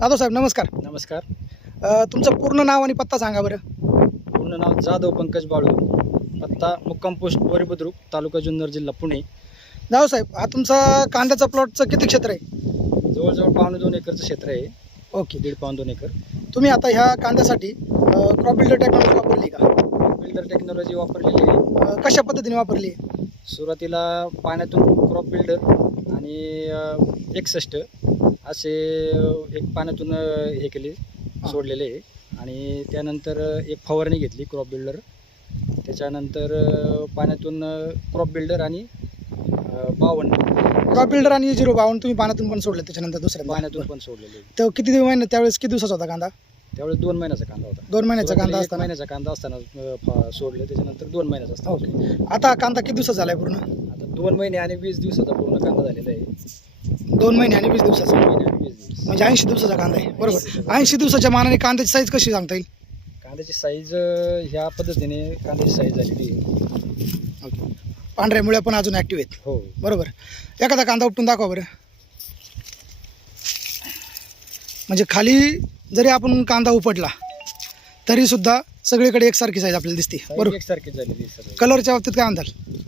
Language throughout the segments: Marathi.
जाधव साहेब नमस्कार. नमस्कार. अ, तुमचं पूर्ण नाव आणि पत्ता सांगा बरं. पूर्ण नाव जाधव पंकज बाळू. पत्ता मुक्काम पोस्ट बोरी बुद्रुक तालुका जुन्नर जिल्हा पुणे. जाधव साहेब हा तुमचा कांद्याचा प्लॉटचं किती क्षेत्र आहे? जवळजवळ पावणे दोन एकरचं क्षेत्र आहे. ओके. दीड पावणे दोन एकर. तुम्ही आता ह्या कांद्यासाठी क्रॉप बिल्डर टेक्नॉलॉजी वापरली का? बिल्डर टेक्नॉलॉजी वापरलेली आहे. अ, कशा पद्धतीने वापरली सुरुवातीला पाण्यातून क्रॉप बिल्डर आणि एकसष्ट असे एक पाण्यातून हे केले सोडलेले. आहे आणि त्यानंतर एक फवारणी घेतली क्रॉप बिल्डर. त्याच्यानंतर पाण्यातून क्रॉप बिल्डर आणि बावन्न. क्रॉप बिल्डर आणि झिरो बावन्न तुम्ही पाण्यातून पण सोडले त्याच्यानंतर दुसऱ्या पाण्यातून पण सोडलेले. आहे. तर किती महिने त्यावेळेस किती दिवसाचा होता कांदा? त्यावेळेस दोन महिन्याचा कांदा होता. दोन महिन्याचा कांदा असताना. महिन्याचा कांदा असताना सोडले. त्याच्यानंतर दोन महिन्याचा असताना ओके. आता कांदा किती दिवसाचा झालाय पूर्ण? आता दोन महिने आणि वीस दिवसाचा पूर्ण कांदा झालेला आहे. दोन महिने आणि वीस दिवसाचा? दोन महिने आणि वीस दिवस. म्हणजे ऐंशी दिवसाचा कांदा आहे. बरोबर. ऐंशी दिवसाच्या मानाने कांद्याची साईज कशी सांगता येईल? कांद्याची साईज ह्या पद्धतीने कांद्याची साईज झालेली आहे. ओके. पांढऱ्या मुळ्या पण अजून ॲक्टिव्ह आहेत. हो. बरोबर. एखादा कांदा उपटून दाखवा बरं. म्हणजे खाली जरी आपण कांदा उपटला तरी सुद्धा सगळीकडे एकसारखी साईज आपल्याला दिसते. बरोबर. एकसारखीच झालेली कलरच्या बाबतीत काय म्हणताल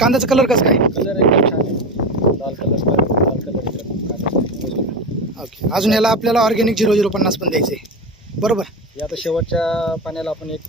कांद्याचा कलर कसं काय कलर एकदम छान आहे. लाल कलर लाल कलर ओके. अजून याला आपल्याला ऑर्गॅनिक झिरो झिरो पन्नास पण द्यायचे बरोबर. हे आता शेवटच्या पाण्याला आपण एक